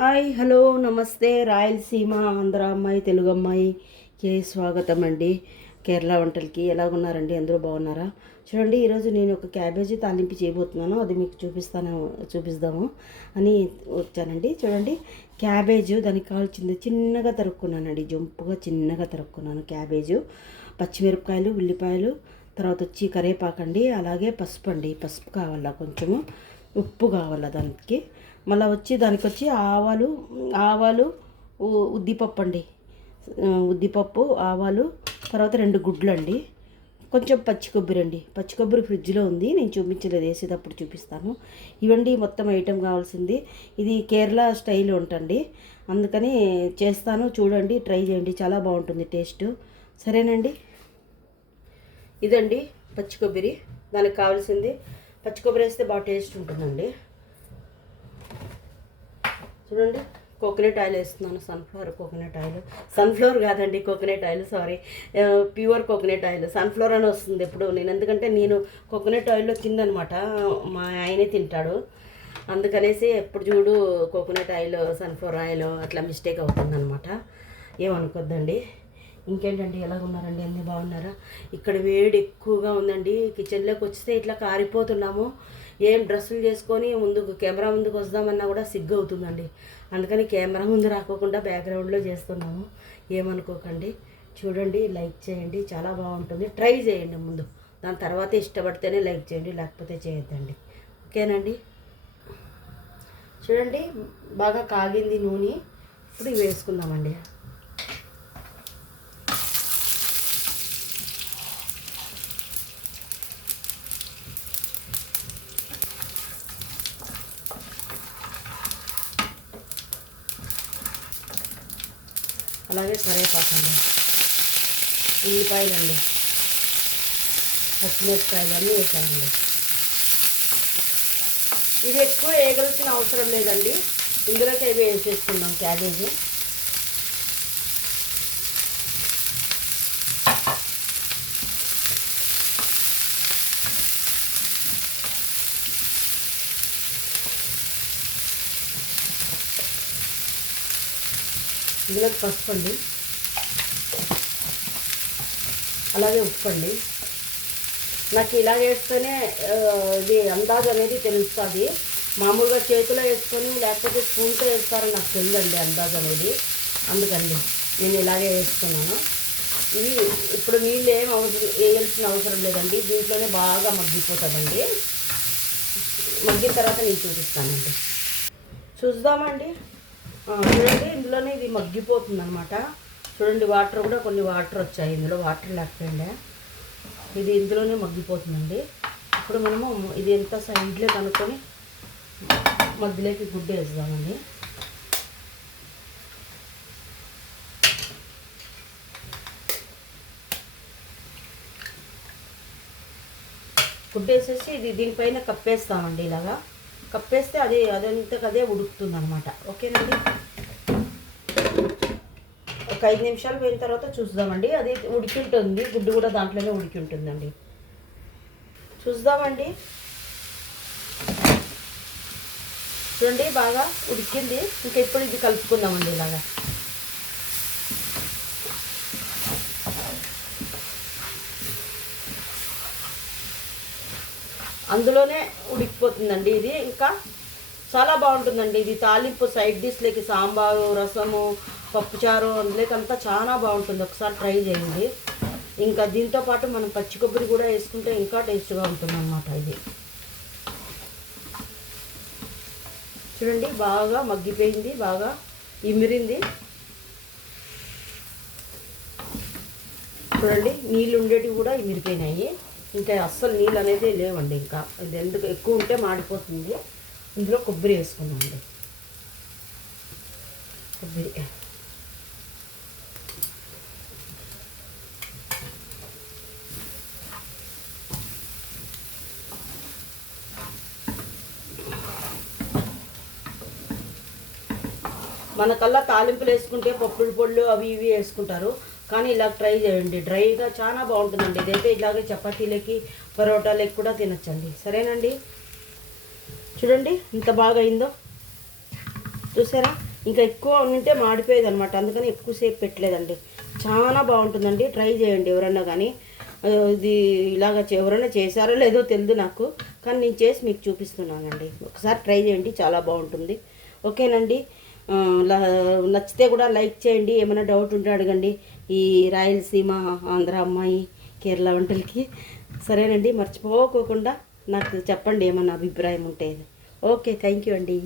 Hi hello నమస్తే రాయలసీమ ఆంధ్ర అమ్మాయి తెలుగు అమ్మాయికి స్వాగతం అండి. కేరళ వంటలకి ఎలాగున్నారండి? అందరూ బాగున్నారా? చూడండి, ఈరోజు నేను ఒక క్యాబేజీ తాలింపు చేయబోతున్నాను. అది మీకు చూపిస్తాము అని వచ్చానండి. చూడండి, క్యాబేజు దానికి కావాల్సింది చిన్నగా తరుక్కున్నానండి. జంపుగా చిన్నగా తరుక్కున్నాను క్యాబేజు, పచ్చిమిరపకాయలు, ఉల్లిపాయలు, తర్వాత వచ్చి కరివేపాకండి, అలాగే పసుపు అండి. పసుపు కావాలా, కొంచెము ఉప్పు కావాలా దానికి. మళ్ళీ దానికి వచ్చి ఆవాలు ఉద్దిపప్పు అండి. ఉద్దిపప్పు, ఆవాలు, తర్వాత 2 గుడ్లు అండి, కొంచెం పచ్చి కొబ్బరి అండి. పచ్చి కొబ్బరి ఫ్రిడ్జ్లో ఉంది, నేను చూపించలేదు, వేసేటప్పుడు చూపిస్తాను. ఇవండి మొత్తం ఐటెం కావాల్సింది. ఇది కేరళ స్టైల్ ఉంటుంది, అందుకని చేస్తాను. చూడండి, ట్రై చేయండి, చాలా బాగుంటుంది టేస్ట్. సరేనండి. ఇదండి పచ్చి కొబ్బరి, దానికి కావాల్సింది. పచ్చి కొబ్బరి వేస్తే బాగా టేస్ట్ ఉంటుందండి. చూడండి, కోకోనట్ ఆయిల్ వేస్తున్నాను. సన్ఫ్లవర్ కాదండి, coconut oil, sorry, pure coconut oil. Sunflower అని వస్తుంది ఎప్పుడు ఎందుకంటే నేను కోకోనట్ ఆయిల్లో తిందనమాట, మా ఆయనే తింటాడు, అందుకనేసి ఎప్పుడు చూడు కోకోనట్ ఆయిల్, సన్ఫ్లవర్ ఆయిల్ అట్లా మిస్టేక్ అవుతుందన్నమాట. ఏమనుకోద్దండి. ఇంకేంటండి, ఎలా ఉన్నారండి? అన్నీ బాగున్నారా? ఇక్కడ వేడి ఎక్కువగా ఉందండి. కిచెన్లోకి వస్తే ఇట్లా కారిపోతున్నాము. ఏం డ్రెస్సులు చేసుకొని కెమెరా ముందుకు వద్దామన్నా కూడా సిగ్గు అవుతుందండి. అందుకని కెమెరా ముందు రాకోకుండా బ్యాక్గ్రౌండ్లో చేస్తున్నాము, ఏమనుకోకండి. చూడండి, లైక్ చేయండి, చాలా బాగుంటుంది. ట్రై చేయండి ముందు, దాని తర్వాత ఇష్టపడితేనే లైక్ చేయండి, లేకపోతే చేయొద్దండి. ఓకేనండి. చూడండి, బాగా కాగింది నూనె. ఇప్పుడు ఇవి వేసుకుందామండి. అలాగే కరివేపాకండి, ఉల్లిపాయలండి, పచ్చిమిరపకాయలు అన్నీ వేసానండి. ఇది ఎక్కువ వేయగలిసిన అవసరం లేదండి, ఇందులోకి ఏవి వేసేసుకుందాం క్యాబేజీ. ఇందులోకి పసుపు అండి, అలాగే ఉప్పు అండి. నాకు ఇలా వేస్తేనే ఇది అందాజు అనేది తెలుస్తుంది. మామూలుగా చేతిలో వేసుకొని లేకపోతే స్పూన్తో వేస్తారని నాకు తెలియదండి అందాజు అనేది, అందుకండి నేను ఇలాగే వేస్తున్నాను. ఇవి ఇప్పుడు నీళ్ళు ఏం వేయాల్సిన అవసరం లేదండి, దీంట్లోనే బాగా మగ్గిపోతుందండి. మగ్గిన తర్వాత నేను చూపిస్తానండి. చూద్దామండి. చూడండి, ఇందులోనే ఇది మగ్గిపోతుంది అనమాట. చూడండి, వాటర్ కూడా కొన్ని వాటర్ వచ్చాయి, ఇందులో వాటర్ లేకపోయిండే, ఇది ఇందులోనే మగ్గిపోతుందండి. ఇప్పుడు మనము ఇది ఎంత సైడ్లో కనుక్కొని మధ్యలోకి గుడ్డ వేద్దామండి. గుడ్డ వేసేసి ఇది దీనిపైన కప్పేస్తామండి. ఇలాగా కప్పేస్తే అదంతకదే ఉడుకుతుంది అనమాట. ఓకేనండి. ఒక 5 నిమిషాలు పోయిన తర్వాత చూద్దామండి. అది ఉడికి ఉంటుంది, గుడ్డు కూడా దాంట్లోనే ఉడికి ఉంటుందండి. చూద్దామండి. చూడండి, బాగా ఉడికింది. ఇంకా ఇప్పుడు ఇది కలుపుకుందామండి. ఇలాగా అందులోనే ఉడికిపోతుందండి. ఇది ఇంకా చాలా బాగుంటుందండి. ఇది తాలింపు సైడ్ డిష్లకి, సాంబారు, రసము, పప్పుచారు, అందులోకి అంతా చాలా బాగుంటుంది. ఒకసారి ట్రై చేయండి. ఇంకా దీంతో పాటు మనం పచ్చి కొబ్బరి కూడా వేసుకుంటే ఇంకా టేస్ట్గా ఉంటుంది అన్నమాట. ఇది చూడండి, బాగా మగ్గిపోయింది, బాగా ఇమిరింది. చూడండి, నీళ్ళు ఉండేటివి కూడా ఇమిరిపోయినాయి. ఇంకా అస్సలు నీళ్ళు అనేది లేవండి. ఇంకా ఇది ఎందుకు ఎక్కువ ఉంటే మాడిపోతుంది. ఇందులో కొబ్బరి వేసుకున్నామండి. కొబ్బరి మనకల్లా తాలింపులు వేసుకుంటే పప్పుల పొళ్ళు అవి ఇవి వేసుకుంటారు, కానీ ఇలా ట్రై చేయండి. డ్రైగా చాలా బాగుంటుందండి. ఇదైతే ఇలాగే చపాతీలకి, పరోటాలకి కూడా తినచ్చండి. సరేనండి. చూడండి ఎంత బాగా అయిందో, చూసారా? ఇంకా ఎక్కువ ఉంటే మాడిపోయేది అనమాట, అందుకని ఎక్కువసేపు పెట్టలేదండి. చాలా బాగుంటుందండి, ట్రై చేయండి ఎవరన్నా కానీ. ఇది ఇలాగ ఎవరైనా చేశారో లేదో తెలియదు నాకు, కానీ నేను చేసి మీకు చూపిస్తున్నానండి. ఒకసారి ట్రై చేయండి, చాలా బాగుంటుంది. ఓకేనండి. నచ్చితే కూడా లైక్ చేయండి, ఏమైనా డౌట్ ఉంటే అడగండి ఈ రాయలసీమ ఆంధ్ర అమ్మాయి కేరళ వంటలకి. సరేనండి, మర్చిపోకోకుండా నాకు చెప్పండి ఏమన్నా అభిప్రాయం ఉంటే. ఓకే, థ్యాంక్ యూ అండి.